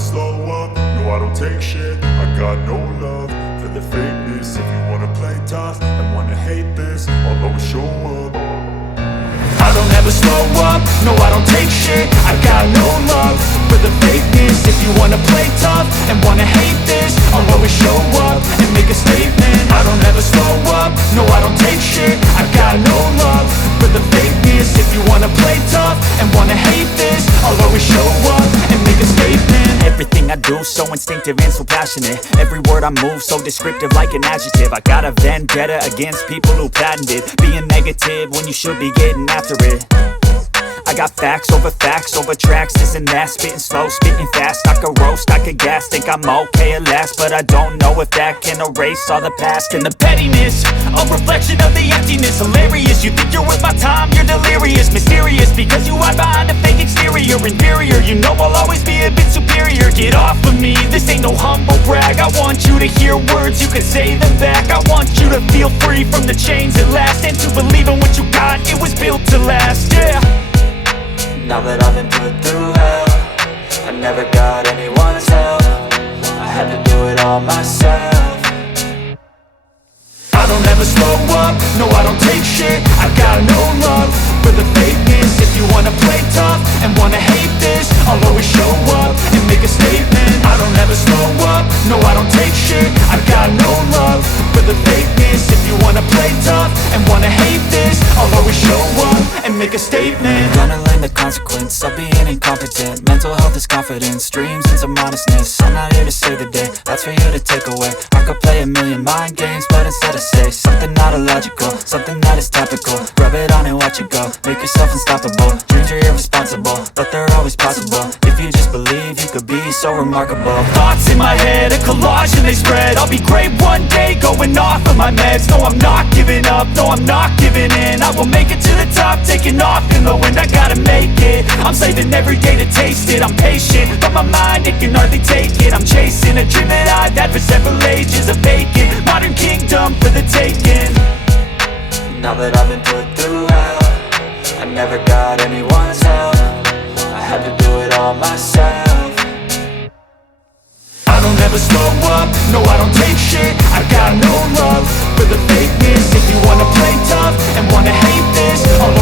slow up, no I don't take shit. I got no love for the fakeness. If you wanna play tough and wanna hate this, I'll always show up. I don't ever slow up, no I don't take shit. I got no love for the fakeness. If you wanna play tough and wanna hate this, I'll always show up and make a statement. I don't ever slow up, no I don't take shit. I got no love for the fakeness. If you wanna play tough and wanna hate this, I'll always show up and make a statement. Everything I do so instinctive and so passionate. Every word I move so descriptive like an adjective. I got a vendetta against people who patented being negative when you should be getting after it. I got facts over tracks, this and that. Spitting slow, spitting fast, I could roast, I could gas. Think I'm okay at last, but I don't know if that can erase all the past. And the pettiness, a reflection of the emptiness. Hilarious, you think you're worth my time, you're delirious. Mysterious, because you hide behind a fake exterior. Inferior, you know I'll always be a bit superior. Get off of me, this ain't no humble brag. I want you to hear words, you can say them back. I want you to feel free from the chains at last, and to believe in what you got, it was built to last, yeah. Now that I've been put through hell, I never got anyone's help. I had to do it all myself. I don't ever slow up, no I don't take shit. I got no love for the fakeness. If you wanna play tough and wanna hate this, I'll always show up and make a statement. I don't ever slow up, no I don't take shit. I got no love for the fakeness. If you wanna play tough and wanna hate this, I'll always show up and make a statement. Gonna learn the consequence of being incompetent. Mental health is confidence, dreams and some honestness. I'm not here to save the day, that's for you to take away. I could play a million mind games, but instead I say something not illogical, something that is topical. Rub it on and watch it go, make yourself unstoppable. Dreams are irresponsible, but they're always possible. If you just believe, you could be so remarkable. Thoughts in my head, a collage and they spread. I'll be great one day, going off of my meds. No, I'm not giving up, no, I'm not giving in. I will make it to the top, taking off in the wind. I gotta make it, I'm saving every day to taste it. I'm patient, but my mind, it can hardly take it. I'm chasing a dream that I've had for several ages. A vacant, modern kingdom for the taking. Now that I've been put through hell, I never got anyone's help. I had to do it all myself. I don't ever slow up, no I don't take shit. I got no love for the fakeness. If you wanna play tough and wanna hate this, I'll